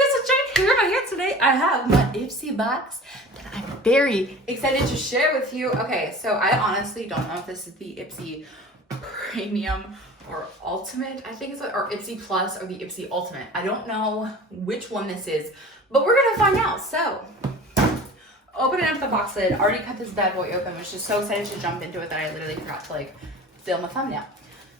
It's a giant hair in my hand today. I have my IPSY box that I'm very excited to share with you. Okay, so I honestly don't know if this is the IPSY Premium or Ultimate. I think it's like, or IPSY Plus or the IPSY Ultimate. I don't know which one this is, but we're gonna find out. So, opening up the box lid. Already cut this bad boy open, which is so excited to jump into it that I literally forgot to like film a thumbnail.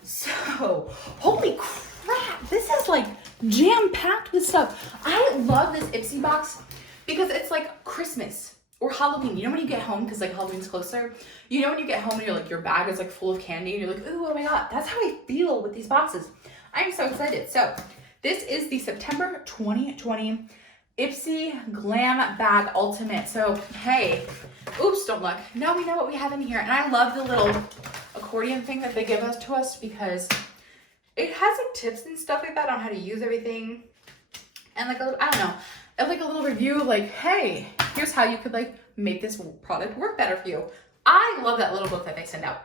So, holy crap, this is like jam-packed with stuff. I love this IPSY box because it's like Christmas or Halloween. You know when you get home, because like Halloween's closer, you know when you get home and you're like, your bag is like full of candy and you're like, ooh, oh my god. That's how I feel with these boxes. I'm so excited. So, this is the September 2020 IPSY Glam Bag Ultimate. So, hey, oops, don't look. Now we know what we have in here. And I love the little accordion thing that they give us to us because it has like tips and stuff like that on how to use everything. And like, I don't know, like a little review like, hey, here's how you could like make this product work better for you. I love that little book that they send out.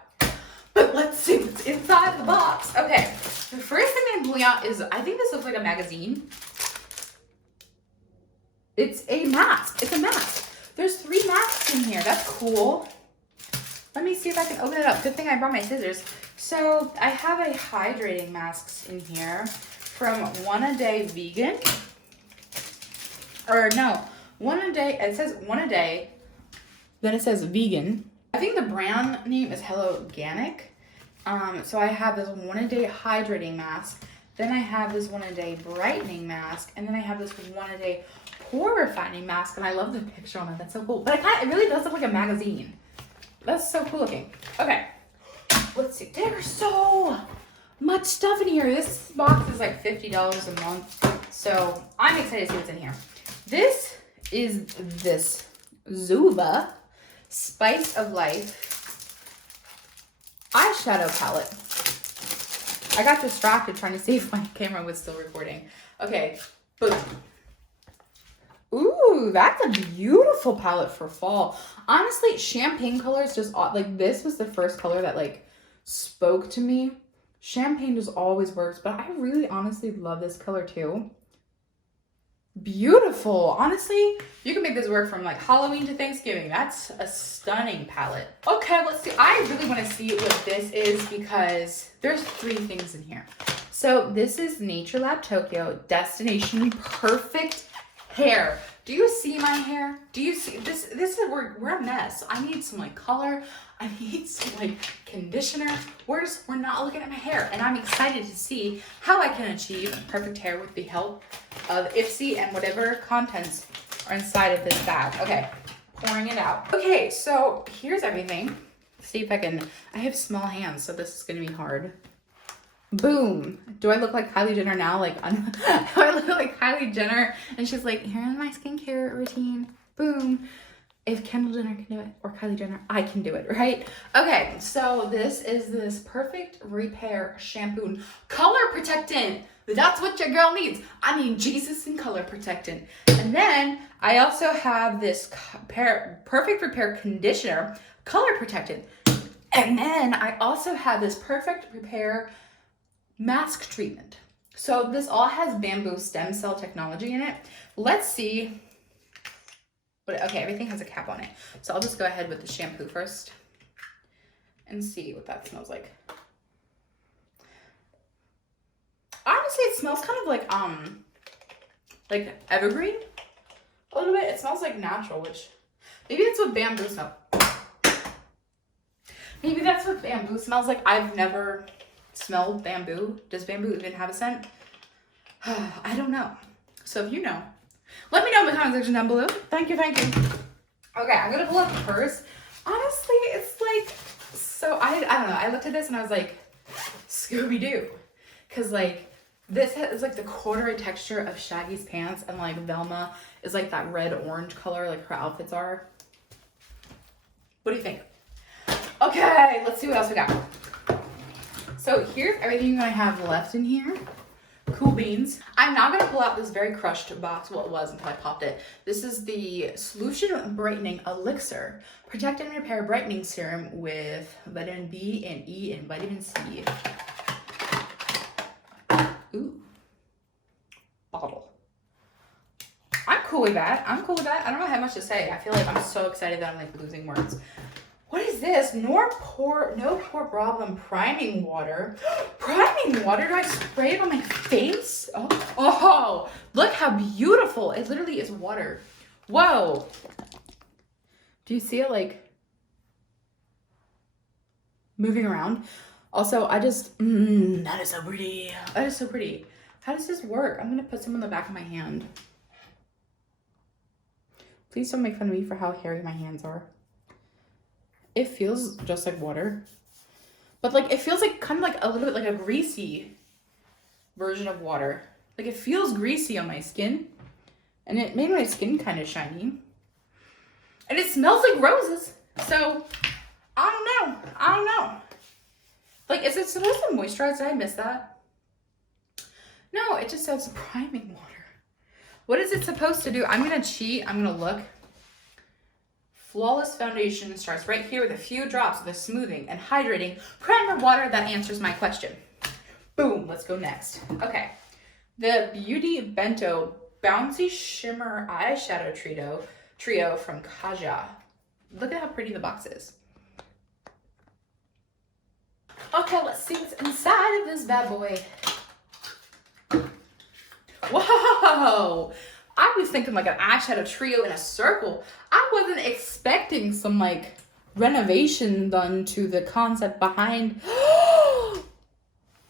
But let's see what's inside the box. Okay, the first thing I'm pulling out is, I think this looks like a magazine. It's a mask. It's a mask. There's 3 masks in here. That's cool. Let me see if I can open it up. Good thing I brought my scissors. So I have a hydrating masks in here from One A Day Vegan. Or no, One A Day. It says One A Day. Then it says vegan. I think the brand name is Hello Organic. So I have this One A Day hydrating mask. Then I have this One A Day brightening mask. And then I have this One A Day pore refining mask. And I love the picture on it. That's so cool. But it really does look like a magazine. That's so cool looking. Okay, let's see. There's so much stuff in here. This box is like $50 a month. So I'm excited to see what's in here. This is this Zuva Spice of Life eyeshadow palette. I got distracted trying to see if my camera was still recording. Okay, boom. Ooh, that's a beautiful palette for fall. Honestly, champagne colors just, like, this was the first color that, like, spoke to me. Champagne just always works, but I really honestly love this color, too. Beautiful. Honestly, you can make this work from, like, Halloween to Thanksgiving. That's a stunning palette. Okay, let's see. I really want to see what this is because there's 3 things in here. So, this is Nature Lab Tokyo Destination Perfect Hair. Do you see my hair? Do you see this? This is we're a mess. I need some like color. I need some like conditioner. We're not looking at my hair, and I'm excited to see how I can achieve perfect hair with the help of IPSY and whatever contents are inside of this bag. Okay, pouring it out. Okay, so here's everything. See if I can. I have small hands, so this is gonna be hard. Boom. Do I look like Kylie Jenner now? Like, do I look like Kylie Jenner? And she's like, here's my skincare routine. Boom. If Kendall Jenner can do it, or Kylie Jenner, I can do it, right? Okay, so this is this Perfect Repair Shampoo. Color Protectant. That's what your girl needs. I need Jesus and color protectant. And then I also have this Perfect Repair Conditioner, Color Protectant. And then I also have this Perfect Repair Mask treatment. So this all has bamboo stem cell technology in it. Let's see. Okay, everything has a cap on it. So I'll just go ahead with the shampoo first and see what that smells like. Honestly, it smells kind of like evergreen a little bit. It smells like natural, which maybe that's what bamboo smells. Maybe that's what bamboo smells like. I've never smelled bamboo. Does bamboo even have a scent? I don't know. So if you know, let me know in the comment section down below. Thank you, thank you. Okay, I'm gonna pull up the purse. Honestly, it's like, so I don't know. I looked at this and I was like, Scooby-Doo. Cause like, this is like the corduroy texture of Shaggy's pants, and like Velma is like that red-orange color like her outfits are. What do you think? Okay, let's see what else we got. So here's everything that I have left in here. Cool beans. I'm now going to pull out this very crushed box. Well, it was until I popped it. This is the Solution Brightening Elixir Protect and Repair Brightening Serum with vitamin B and E and vitamin C. Ooh. Bottle. cool with that. I'm cool with that. I don't really have much to say. I feel like I'm so excited that I'm like losing words. What is this? No pore problem priming water. Priming water? Do I spray it on my face? Oh, look how beautiful. It literally is water. Whoa. Do you see it like moving around? Also, I just, that is so pretty. That is so pretty. How does this work? I'm going to put some on the back of my hand. Please don't make fun of me for how hairy my hands are. It feels just like water. But like, it feels like kind of like a little bit like a greasy version of water. Like it feels greasy on my skin. And it made my skin kind of shiny. And it smells like roses. So, I don't know. Like, is it supposed to moisturize? Did I miss that? No, it just says priming water. What is it supposed to do? I'm going to cheat. I'm going to look. Flawless foundation starts right here with a few drops of the smoothing and hydrating primer water that answers my question. Boom. Let's go next. Okay. The Beauty Bento Bouncy Shimmer Eyeshadow Trio from Kaja. Look at how pretty the box is. Okay, let's see what's inside of this bad boy. Whoa! I was thinking like an eyeshadow trio in a circle. I wasn't expecting some like renovation done to the concept behind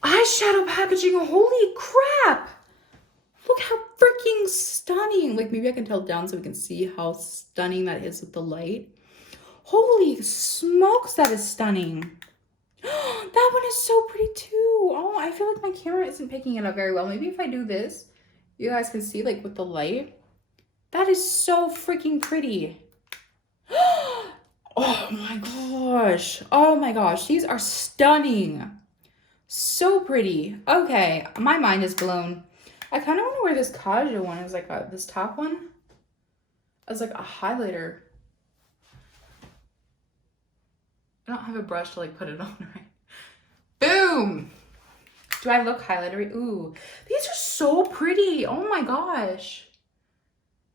eyeshadow packaging. Holy crap! Look how freaking stunning. Like maybe I can tilt down so we can see how stunning that is with the light. Holy smokes, that is stunning. That one is so pretty too. Oh, I feel like my camera isn't picking it up very well. Maybe if I do this, you guys can see like with the light. That is so freaking pretty. Oh my gosh. Oh my gosh. These are stunning. So pretty. Okay. My mind is blown. I kind of want to wear this Kaja one as like this top one as like a highlighter. I don't have a brush to like put it on, right? Boom! Do I look highlightery? Ooh, these are so pretty. Oh my gosh.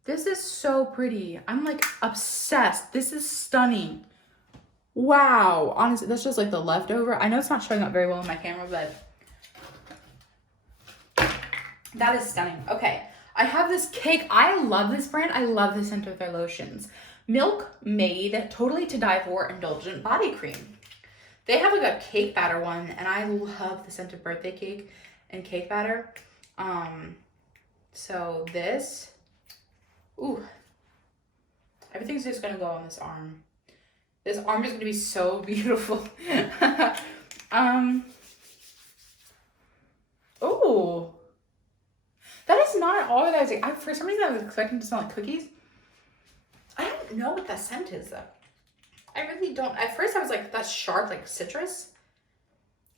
This is so pretty. I'm like obsessed. This is stunning. Wow. Honestly, that's just like the leftover. I know it's not showing up very well on my camera, but that is stunning. Okay, I have this cake. I love this brand. I love the scent of their lotions. Milk Made Totally to Die For Indulgent Body Cream. They have like a cake batter one, and I love the scent of birthday cake and cake batter. So this, ooh, everything's just gonna go on this arm. This arm is gonna be so beautiful. Oh, that is not at all what I was like. For some reason I was expecting to smell like cookies. I don't know what that scent is though. I really don't. At first I was like, that's sharp, like citrus.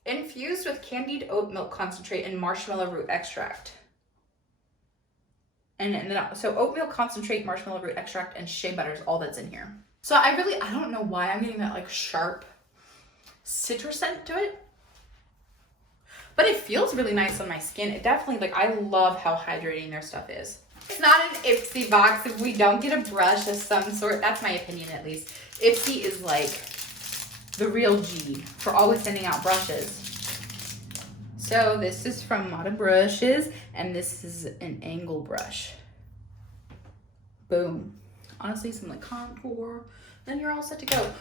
Infused with candied oat milk concentrate and marshmallow root extract. And then, so oat milk concentrate, marshmallow root extract, and shea butter is all that's in here. So I don't know why I'm getting that like sharp citrus scent to it. But it feels really nice on my skin. It definitely, like, I love how hydrating their stuff is. It's not an IPSY box if we don't get a brush of some sort. That's my opinion, at least. IPSY is like the real G for always sending out brushes. So this is from Mata Brushes, and this is an angle brush. Boom. Honestly, some like contour. Then you're all set to go.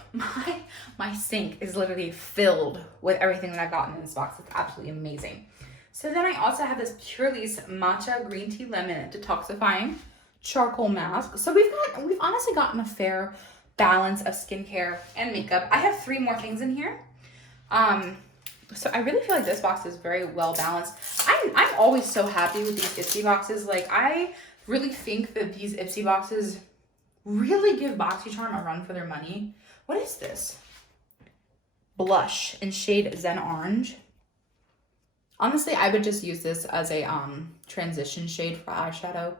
My sink is literally filled with everything that I've gotten in this box. It's absolutely amazing. So then I also have this Purely's Matcha Green Tea Lemon Detoxifying Charcoal Mask. So we've honestly gotten a fair balance of skincare and makeup. I have 3 more things in here. So I really feel like this box is very well balanced. I'm always so happy with these IPSY boxes. Like, I really think that these IPSY boxes really give Boxycharm a run for their money. What is this? Blush in shade Zen Orange. Honestly, I would just use this as a transition shade for eyeshadow.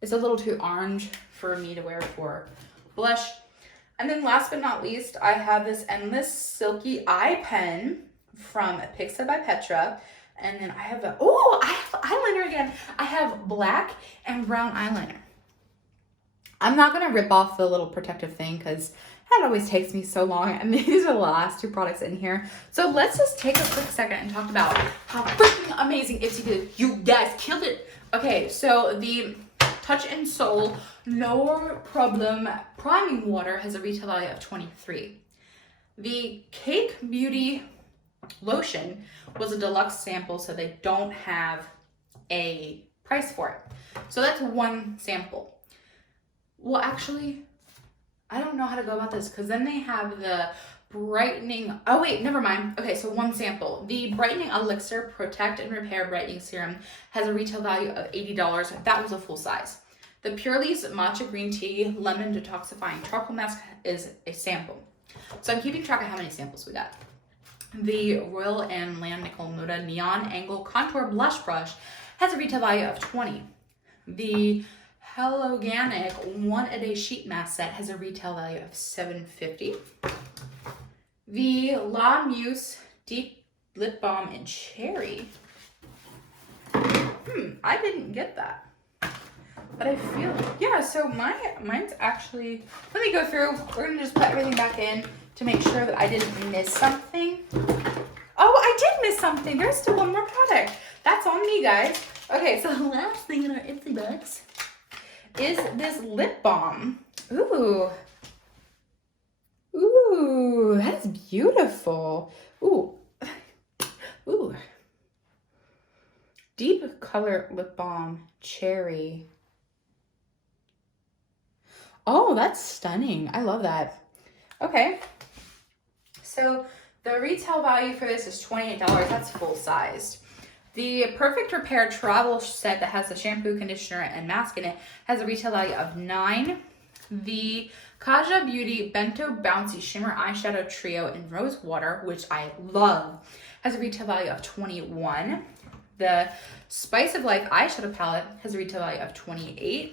It's a little too orange for me to wear for blush. And then last but not least, I have this Endless Silky Eye Pen from Pixie by Petra. And then I have I have eyeliner again. I have black and brown eyeliner. I'm not going to rip off the little protective thing because that always takes me so long. And these are the last two products in here. So let's just take a quick second and talk about how freaking amazing IPSY did. You guys killed it. Okay, so the Touch and Soul No Problem Priming Water has a retail value of $23. The Cake Beauty Lotion was a deluxe sample, so they don't have a price for it. So that's one sample. Well, actually, I don't know how to go about this because then they have the brightening. Oh, wait, never mind. Okay, so one sample. The Brightening Elixir Protect and Repair Brightening Serum has a retail value of $80. That was a full size. The Purely's Matcha Green Tea Lemon Detoxifying Charcoal Mask is a sample. So I'm keeping track of how many samples we got. The Royal and Land Nickel Nude Neon Angle Contour Blush Brush has a retail value of $20. The Helloganic One A Day Sheet Mask Set has a retail value of $7.50. The La Muse Deep Lip Balm in Cherry. I didn't get that. But I feel, yeah, so mine's actually, let me go through. We're going to just put everything back in to make sure that I didn't miss something. Oh, I did miss something. There's still one more product. That's on me, guys. Okay, so the last thing in our IPSY box is this lip balm. Ooh. Ooh, that is beautiful. Ooh. Ooh. Deep color lip balm, cherry. Oh, that's stunning. I love that. Okay. So the retail value for this is $28. That's full sized. The Perfect Repair Travel Set that has the shampoo, conditioner, and mask in it has a retail value of $9. The Kaja Beauty Bento Bouncy Shimmer Eyeshadow Trio in Rose Water, which I love, has a retail value of $21. The Spice of Life Eyeshadow Palette has a retail value of $28.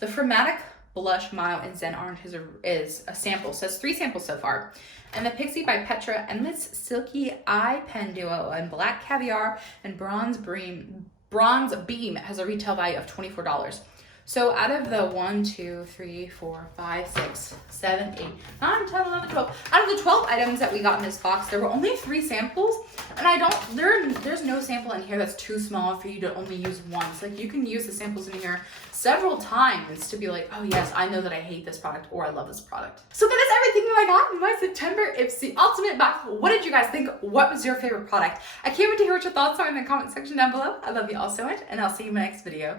The Chromatic Blush Mile in Zen Orange is a sample, so it's 3 samples so far. And the Pixie by Petra Endless Silky Eye Pen Duo in Black Caviar and Bronze Beam has a retail value of $24. So out of the 1, 2, 3, 4, 5, 6, 7, 8, 9, 10, 11, 12. Out of the 12 items that we got in this box, there were only 3 samples. And there's no sample in here that's too small for you to only use once. Like, you can use the samples in here several times to be like, oh yes, I know that I hate this product or I love this product. So that is everything that I got in my September IPSY Ultimate Box. What did you guys think? What was your favorite product? I can't wait to hear what your thoughts are in the comment section down below. I love you all so much, and I'll see you in my next video.